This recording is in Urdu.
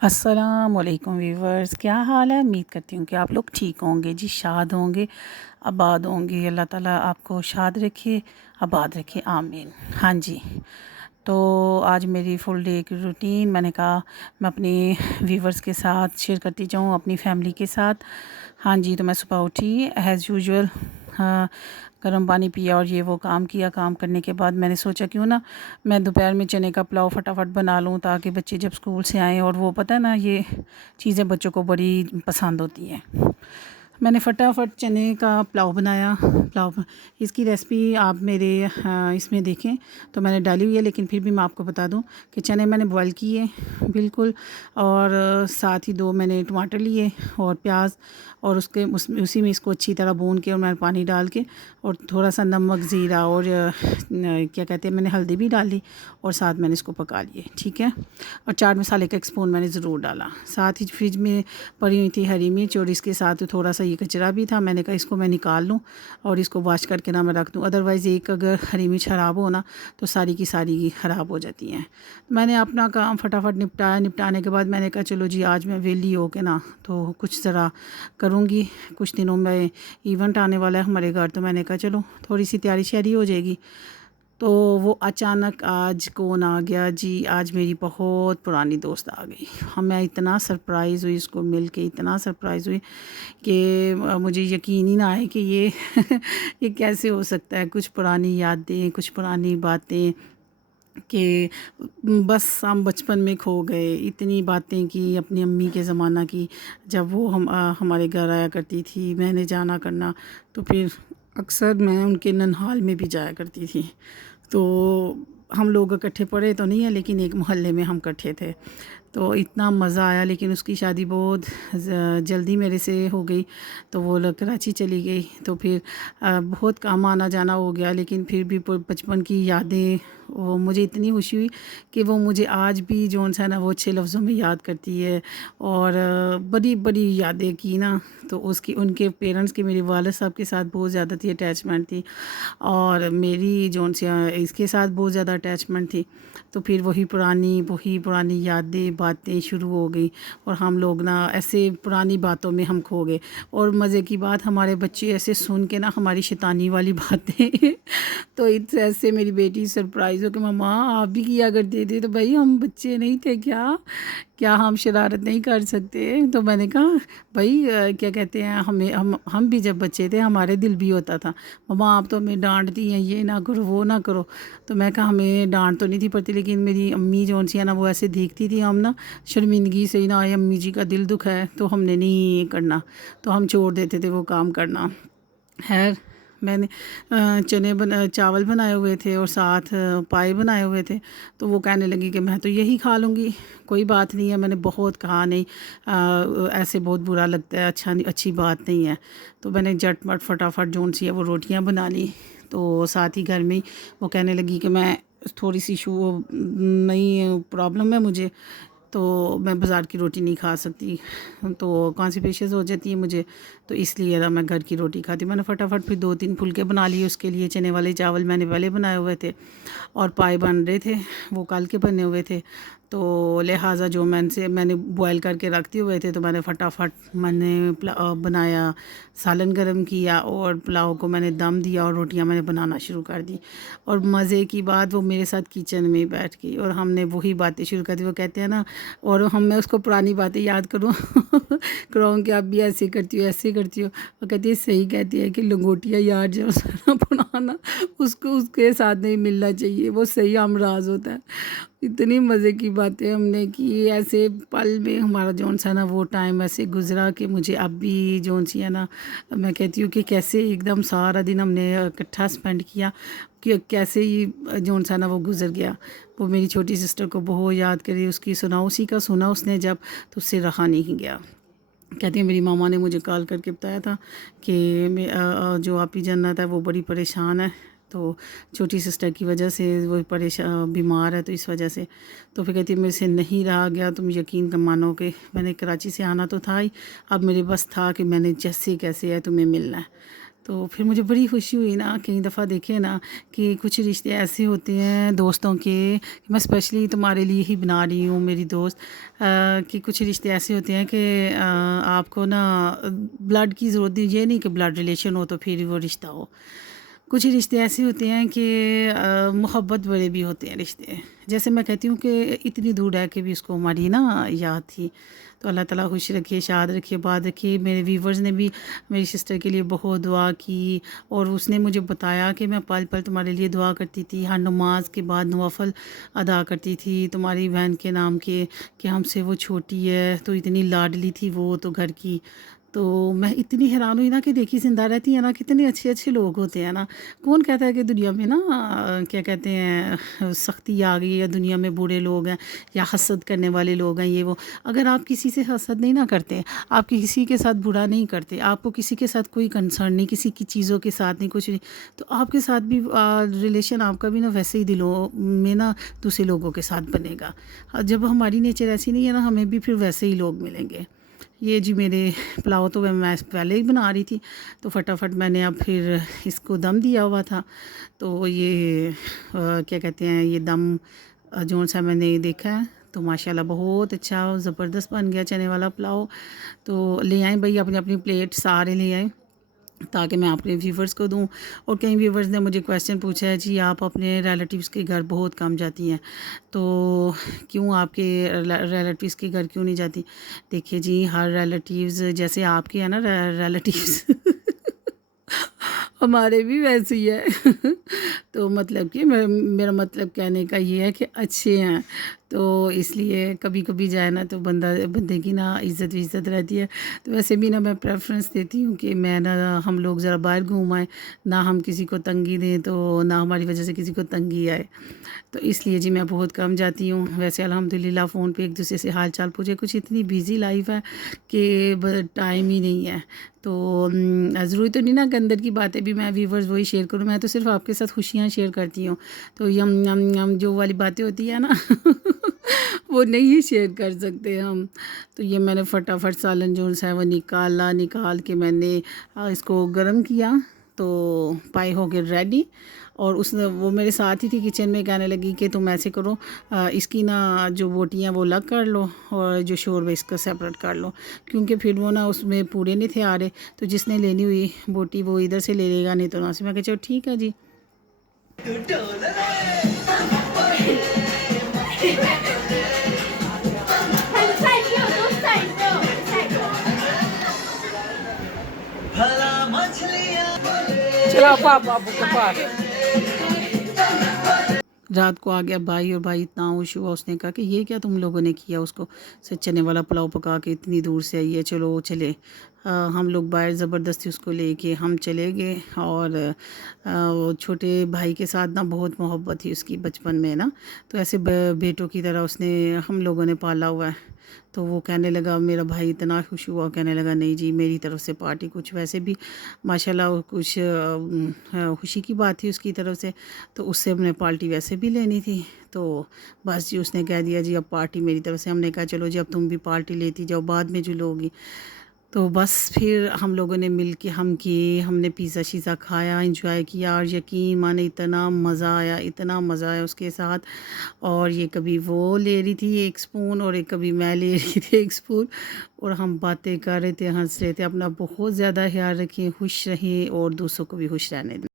السلام علیکم ویورز، کیا حال ہے؟ امید کرتی ہوں کہ آپ لوگ ٹھیک ہوں گے جی، شاد ہوں گے، آباد ہوں گے۔ اللہ تعالیٰ آپ کو شاد رکھے، آباد رکھے، آمین۔ ہاں جی، تو آج میری فل ڈے کی روٹین میں نے کہا میں اپنے ویورز کے ساتھ شیئر کرتی جاؤں، اپنی فیملی کے ساتھ۔ ہاں جی، تو میں صبح اٹھی ایز یوزول، گرم پانی پیا اور یہ وہ کام کیا۔ کام کرنے کے بعد میں نے سوچا کیوں نا میں دوپہر میں چنے کا پلاؤ فٹافٹ بنا لوں، تاکہ بچے جب اسکول سے آئیں، اور وہ پتہ ہے نا یہ چیزیں بچوں کو بڑی پسند ہوتی ہیں۔ میں نے فٹافٹ چنے کا پلاؤ بنایا۔ اس کی ریسپی آپ میرے اس میں دیکھیں تو میں نے ڈالی ہوئی ہے، لیکن پھر بھی میں آپ کو بتا دوں کہ چنے میں نے بوائل کیے بالکل، اور ساتھ ہی 2 میں نے ٹماٹر لیے اور پیاز، اور اسی میں اس کو اچھی طرح بھون کے، اور میں نے پانی ڈال کے، اور تھوڑا سا نمک، زیرہ، اور کیا کہتے ہیں، میں نے ہلدی بھی ڈالی، اور ساتھ میں نے اس کو پکا لیے، ٹھیک ہے۔ اور چاٹ مسالے کا 1 اسپون میں نے ضرور ڈالا۔ ساتھ ہی فریج میں پڑی ہوئی تھی ہری مرچ، اور اس کے ساتھ تھوڑا سا یہ کچرا بھی تھا۔ میں نے کہا اس کو میں نکال لوں اور اس کو واش کر کے نہ میں رکھ دوں، ادروائز ایک اگر ہری مرچ خراب ہو نا تو ساری کی ساری خراب ہو جاتی ہیں۔ میں نے اپنا کام فٹافٹ نپٹایا۔ نپٹانے کے بعد میں نے کہا چلو جی آج میں ویلی ہو کے نا تو کچھ ذرا کروں گی، کچھ دنوں میں ایونٹ آنے والا ہے ہمارے گھر، تو میں نے کہا چلو تھوڑی سی تیاری شیاری ہو جائے گی۔ تو وہ اچانک آج کون آ گیا جی؟ آج میری بہت پرانی دوست آ گئی۔ میں اتنا سرپرائز ہوئی اس کو مل کے، اتنا سرپرائز ہوئی کہ مجھے یقین ہی نہ آئے کہ یہ کیسے ہو سکتا ہے۔ کچھ پرانی یادیں، کچھ پرانی باتیں کہ بس ہم بچپن میں کھو گئے۔ اتنی باتیں کی اپنی امی کے زمانہ کی، جب وہ ہمارے گھر آیا کرتی تھی، میں نے جانا کرنا، تو پھر اکثر میں ان کے ننہال میں بھی جایا کرتی تھی۔ تو ہم لوگ اکٹھے پڑھے تو نہیں ہیں، لیکن ایک محلے میں ہم اکٹھے تھے، تو اتنا مزہ آیا۔ لیکن اس کی شادی بہت جلدی میرے سے ہو گئی، تو وہ لوگ کراچی چلی گئی، تو پھر بہت کام آنا جانا ہو گیا۔ لیکن پھر بھی بچپن کی یادیں، وہ مجھے اتنی خوشی ہوئی کہ وہ مجھے آج بھی جو ہے نا وہ اچھے لفظوں میں یاد کرتی ہے، اور بڑی بڑی یادیں کی نا۔ تو ان کے پیرنٹس کی، میرے والد صاحب کے ساتھ بہت زیادہ تھی اٹیچمنٹ تھی، اور میری جو اس کے ساتھ بہت زیادہ اٹیچمنٹ تھی۔ تو پھر وہی پرانی یادیں، باتیں شروع ہو گئی، اور ہم لوگ نا ایسے پرانی باتوں میں ہم کھو گئے۔ اور مزے کی بات، ہمارے بچے ایسے سن کے نا ہماری شیطانی والی باتیں تو ایسے میری بیٹی سرپرائز ہو کہ ماما آپ بھی کیا کرتے تھے۔ تو بھائی ہم بچے نہیں تھے کیا ہم شرارت نہیں کر سکتے؟ تو میں نے کہا بھائی کیا کہتے ہیں، ہم بھی جب بچے تھے ہمارے دل بھی ہوتا تھا، ماما آپ تو ہمیں ڈانٹتی ہیں، یہ نہ کرو وہ نہ کرو۔ تو میں کہا ہمیں ڈانٹ تو نہیں تھی پڑتی، لیکن میری امی جو سی ہے نا وہ ایسے دیکھتی تھی ہم نا شرمندگی سے ہی نا، آئے امی جی کا دل دکھ ہے تو ہم نے نہیں کرنا، تو ہم چھوڑ دیتے تھے وہ کام کرنا۔ خیر، میں نے چاول بنائے ہوئے تھے اور ساتھ پائے بنائے ہوئے تھے، تو وہ کہنے لگی کہ میں تو یہی کھا لوں گی، کوئی بات نہیں ہے۔ میں نے بہت کہا نہیں ایسے بہت برا لگتا ہے، اچھی بات نہیں ہے۔ تو میں نے جٹ پٹ فٹافٹ جو سی ہے وہ روٹیاں بنا لی۔ تو ساتھ ہی گھر میں وہ کہنے لگی کہ میں تھوڑی سی نئی پرابلم ہے مجھے، تو میں بازار کی روٹی نہیں کھا سکتی، تو کانسٹیپیشن ہو جاتی ہے مجھے، تو اس لیے میں گھر کی روٹی کھاتی ہوں۔ میں نے فٹافٹ پھر 2-3 پھلکے بنا لیے اس کے لیے۔ چنے والے چاول میں نے پہلے بنائے ہوئے تھے، اور پائے بن رہے تھے، وہ کل کے بنے ہوئے تھے، تو لہٰذا جو میں نے بوائل کر کے رکھتے ہوئے تھے، تو میں نے فٹافٹ بنایا، سالن گرم کیا، اور پلاؤ کو میں نے دم دیا، اور روٹیاں میں نے بنانا شروع کر دی۔ اور مزے کی بات، وہ میرے ساتھ کچن میں بیٹھ گئی، اور ہم نے وہی باتیں شروع کر دی۔ وہ کہتے ہیں نا، اور میں اس کو پرانی باتیں یاد کراؤں کہ آپ بھی ایسے کرتی ہو، ایسے کرتی ہو۔ وہ کہتی ہے صحیح کہتی ہے کہ لنگوٹیا یار جو پرانا اس کے ساتھ نہیں ملنا چاہیے، وہ صحیح امراض ہوتا ہے۔ اتنی مزے کی باتیں ہم نے کی، ایسے پل میں ہمارا جون سا نا وہ ٹائم ایسے گزرا کہ مجھے اب بھی جون سی ہے نا، میں کہتی ہوں کہ کیسے ایک دم سارا دن ہم نے اکٹھا اسپینڈ کیا، کہ کیسے ہی جون سا نا وہ گزر گیا۔ وہ میری چھوٹی سسٹر کو بہت یاد کری، اسی کا سنا اس نے جب، تو اس سے رہا نہیں گیا۔ کہتی ہیں میری ماما نے مجھے کال کر کے بتایا تھا کہ جو آپی جنت ہے وہ بڑی پریشان ہے، تو چھوٹی سسٹر کی وجہ سے وہ بیمار ہے، تو اس وجہ سے۔ تو پھر کہتی ہے میرے سے نہیں رہا گیا، تم یقین مانو کہ میں نے کراچی سے آنا تو تھا ہی، اب میرے بس تھا کہ میں نے جیسے کیسے ہے تمہیں ملنا ہے۔ تو پھر مجھے بڑی خوشی ہوئی نا. کئی دفعہ دیکھیں نا کہ کچھ رشتے ایسے ہوتے ہیں دوستوں کے، میں اسپیشلی تمہارے لیے ہی بنا رہی ہوں میری دوست، کہ کچھ رشتے ایسے ہوتے ہیں کہ آپ کو نا بلڈ کی ضرورت نہیں، یہ نہیں کہ بلڈ ریلیشن ہو تو پھر وہ رشتہ ہو. کچھ رشتے ایسے ہوتے ہیں کہ محبت بڑے بھی ہوتے ہیں رشتے. جیسے میں کہتی ہوں کہ اتنی دور رہ کے بھی اس کو ہماری نا یاد تھی. تو اللہ تعالیٰ خوش رکھے، شاد رکھے، آباد رکھے. میرے ویورز نے بھی میری سسٹر کے لیے بہت دعا کی، اور اس نے مجھے بتایا کہ میں پل پل تمہارے لیے دعا کرتی تھی، ہر نماز کے بعد نوافل ادا کرتی تھی تمہاری بہن کے نام کے، کہ ہم سے وہ چھوٹی ہے تو اتنی لاڈلی تھی وہ تو گھر کی. تو میں اتنی حیران ہوئی نا کہ دیکھی زندہ رہتی ہیں نا کتنے اچھے اچھے لوگ ہوتے ہیں نا. کون کہتا ہے کہ دنیا میں نا کیا کہتے ہیں سختی آ گئی ہے، دنیا میں برے لوگ ہیں یا حسد کرنے والے لوگ ہیں یہ وہ. اگر آپ کسی سے حسد نہیں نہ کرتے، آپ کسی کے ساتھ برا نہیں کرتے، آپ کو کسی کے ساتھ کوئی کنسرن نہیں، کسی کی چیزوں کے ساتھ نہیں، کچھ نہیں، تو آپ کے ساتھ بھی ریلیشن آپ کا بھی نا ویسے ہی دلوں میں نا دوسرے لوگوں کے ساتھ بنے گا. جب ہماری نیچر ایسی نہیں ہے نا ہمیں بھی پھر ویسے ہی لوگ ملیں گے. یہ جی میرے پلاؤ تو میں پہلے ہی بنا رہی تھی، تو فٹافٹ میں نے اب پھر اس کو دم دیا ہوا تھا. تو یہ کیا کہتے ہیں یہ دم جو سا میں نے دیکھا ہے تو ماشاءاللہ بہت اچھا زبردست بن گیا چنے والا پلاؤ. تو لے آئیں بھائی اپنی اپنی پلیٹ سارے لے آئیں تاکہ میں اپنے ویورز کو دوں. اور کئی ویورز نے مجھے کویسچن پوچھا ہے جی آپ اپنے ریلیٹیوز کے گھر بہت کم جاتی ہیں، تو کیوں آپ کے ریلیٹیوز کے گھر کیوں نہیں جاتی؟ دیکھیے جی ہر ریلیٹیوز جیسے آپ کے ہیں نا ریلیٹیوز ہمارے بھی ویسے ہی ہے. تو مطلب کہ میرا مطلب کہنے کا یہ ہے کہ اچھے ہیں، تو اس لیے کبھی کبھی جائے نا تو بندے کی نا عزت رہتی ہے. تو ویسے بھی نا میں پریفرنس دیتی ہوں کہ میں نا ہم لوگ ذرا باہر گھوم آئیں، نہ ہم کسی کو تنگی دیں تو نہ ہماری وجہ سے کسی کو تنگی آئے. تو اس لیے جی میں بہت کم جاتی ہوں. ویسے الحمدللہ فون پہ ایک دوسرے سے حال چال پوچھے، کچھ اتنی بیزی لائف ہے کہ ٹائم ہی نہیں ہے. تو ضروری تو نہیں نا کہ اندر کی باتیں بھی میں ویورز وہی شیئر کروں، میں تو صرف آپ کے ساتھ خوشیاں شیئر کرتی ہوں. تو یم جو والی باتیں ہوتی ہیں نا وہ نہیں شیئر کر سکتے ہم. تو یہ میں نے فٹافٹ سالن جو ہے وہ نکال کے میں نے اس کو گرم کیا تو پائے ہو گئے ریڈی. اور اس نے وہ میرے ساتھ ہی تھی کچن میں، کہنے لگی کہ تم ایسے کرو اس کی نا جو بوٹیاں وہ الگ کر لو اور جو شوربہ اس کا سیپریٹ کر لو، کیونکہ پھر وہ نا اس میں پورے نہیں تھے آ رہے. تو جس نے لینی ہوئی بوٹی وہ ادھر سے لے لے گا، نہیں تو وہاں سے. میں کہا چلو ٹھیک ہے جی. چلو پاپا کے پاس. رات کو آ گیا بھائی، اور بھائی اتنا خوش ہوا، اس نے کہا کہ یہ کیا تم لوگوں نے کیا اس کو، چنے والا پلاؤ پکا کے اتنی دور سے آئی ہے. چلو چلے ہم لوگ باہر زبردستی اس کو لے کے ہم چلے گئے. اور وہ چھوٹے بھائی کے ساتھ نا بہت محبت تھی اس کی بچپن میں نا، تو ایسے بیٹوں کی طرح اس نے ہم لوگوں نے پالا ہوا ہے. تو وہ کہنے لگا، میرا بھائی اتنا خوش ہوا، کہنے لگا نہیں جی میری طرف سے پارٹی. کچھ ویسے بھی ماشاءاللہ کچھ خوشی کی بات تھی اس کی طرف سے، تو اس سے ہم نے پارٹی ویسے بھی لینی تھی. تو بس جی اس نے کہہ دیا جی اب پارٹی میری طرف سے. ہم نے کہا چلو جی اب تم بھی پارٹی لیتی جاؤ بعد میں جو لوگی. تو بس پھر ہم لوگوں نے مل کے ہم نے پیزا شیزا کھایا، انجوائے کیا، اور یقین مانے اتنا مزہ آیا اس کے ساتھ. اور یہ کبھی وہ لے رہی تھی ایک سپون اور ایک کبھی میں لے رہی تھی ایک سپون، اور ہم باتیں کر رہے تھے، ہنس رہے تھے. اپنا بہت زیادہ خیال رکھیں، خوش رہیں اور دوسروں کو بھی خوش رہنے دیں.